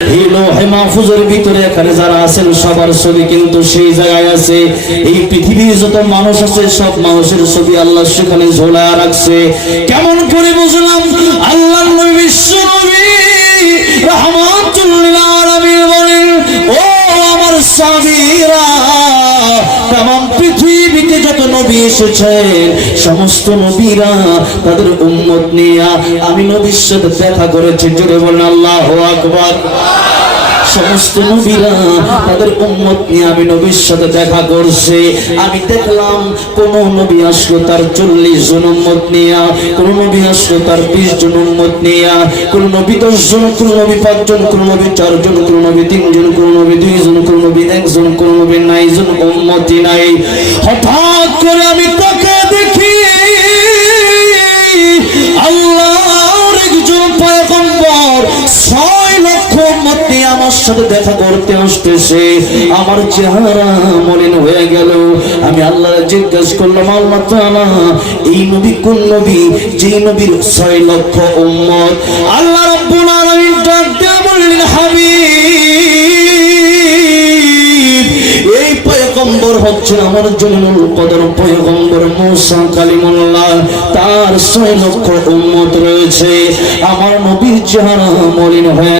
এই লৌহে মাহফুজের ভিতরে এখানে যারা আছেন সবার ছবি কিন্তু সেই জায়গায় আছে। এই পৃথিবীর যত মানুষ আছে সব মানুষের ছবি আল্লাহ সেখানে ঝোলায় রাখছে। কেমন করে বুঝলাম? আল্লাহর নবী বিশ্ব নবী রাহমাতুল লিল আলামিন বলেন, ও আমার সাহাবীরা, তামাম পৃথিবীতে যত নবী এসেছেন সমস্ত নবীরা তাদের উম্মত নিয়ে আমি নবীর সাথে দেখা করেছি। জোরে বলেন আল্লাহু আকবার। সমস্ত নবীরা তাদের উম্মত নিয়ে আমি নবীর সাথে দেখা করছে। আমি দেখলাম কোন নবী আসলো তার 40 জন উম্মত নিয়ে, কোন নবী আসলো তার 20 জন উম্মত নিয়ে, কোন নবী 10 জন, কোন নবী 5 জন, কোন নবী 4 জন, কোন নবী 3 জন, কোন নবী 2 জন, কোন নবী 1 জন, কোন নবী 9 জন উম্মতি নাই। হঠাৎ করে আমি তাকে দেখি আল্লাহর একজন পয়গম্বর 6 লক্ষ উম্মত নিয়ে আমার সাথে দেখা করতে আসতেছে। আমার চেহারা মলিন হয়ে গেল। আমি আল্লাহকে জিজ্ঞেস করলাম, আল্লাহ তাআলা এই নবী কোন নবী যে নবীর 6 লক্ষ উম্মত? আল্লাহ রাব্বুল আলামিন ডাক দিয়ে বললেন, হাবিব, এই পয়গম্বর হচ্ছেন আমার জলিলুল কদর পয়গম্বর মূসা কালিমুল্লাহ। তার 6 লক্ষ উম্মত রয়েছে। আমার নবীর চেহারা মলিন হয়ে